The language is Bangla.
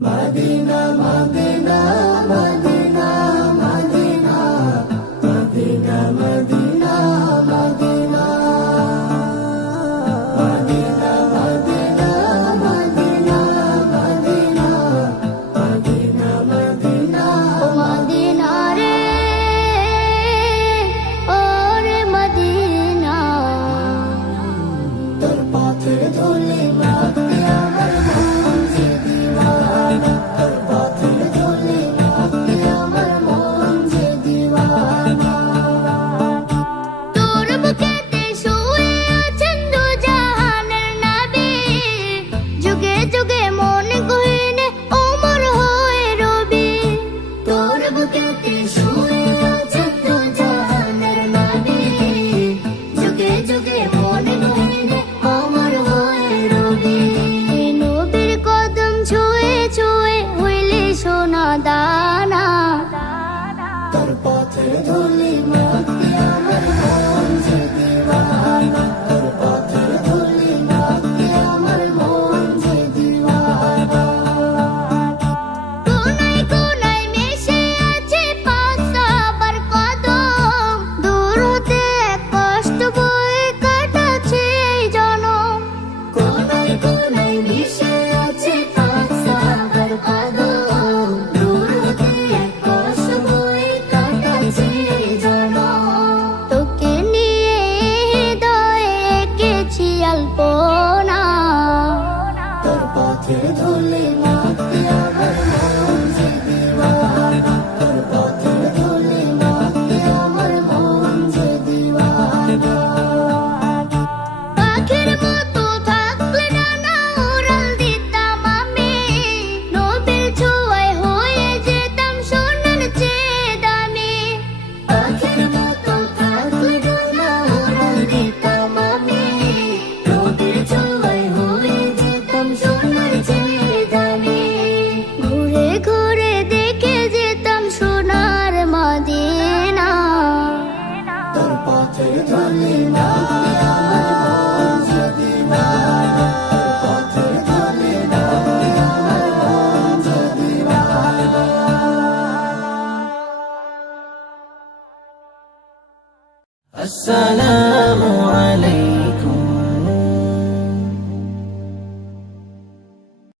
Medina Medina Medina Medina Medina Medina Medina Medina Medina Medina Medina Medina Medina ও মদিনা রে, ও রে মদিনা, তোর পথের ধুলি মাখতে আমার মন যে দিওয়ানা, তোর পথের ধুলি মাখতে আমার মন যে দিওয়ানা। তোর বুকেতে শুয়ে আছেন দু জাহানের নবী, যুগে যুগে মন গহিনে ওমর হয়ে রবি। তোর বুকেতে শুয়ে আছেন দু জাহানের নবী, যুগে যুগে মন গহিনে অমর হয়ে রবি। এই নবীর কদম ছুঁয়ে ছুঁয়ে হইলে সোনা দানা, তোর পথের ধুলি মাখতে আমার মন যে দিওয়ানা, তোর পথের ধুলি মাখতে আমার মন যে দিওয়ানা। কোনায় কোনায় মিশে আছে পাক সাহাবার কদম, দূর হতে কষ্ট বয়ে কাটাচ্ছে এই জনম। কোনায় কোনায় মিশে আছে পাক সাহাবার কদম, দূর হতে এক কষ্ট বয়ে কাটাচ্ছে জনম। তোকে নিয়ে হৃদয়ে এঁকেছি আলপনা, তোর পথের ধুলি মাখতে আমার মন যে দিওয়ানা, তোর পথের ধুলি মাখতে আমার মন যে দিওয়ানা। পাখির মতো থাকলে ডানা উড়াল দিতাম আমি, নবীর ছোঁয়ায় হয়ে যেতাম সোনার চেয়ে দামি। পাখির মতো থাকলে ডানা উড়াল দিতাম আমি, নবীর ছোঁয়ায় হয়ে যেতাম সোনার চেয়ে দামি। ঘুরে ঘুরে দেখে যেতাম সোনার মদিনা, তোর পথের ধুলি মাখতে আমার মন যে দিওয়ানা, তোর পথের ধুলি মাখতে আমার মন যে দিওয়ানা। السلام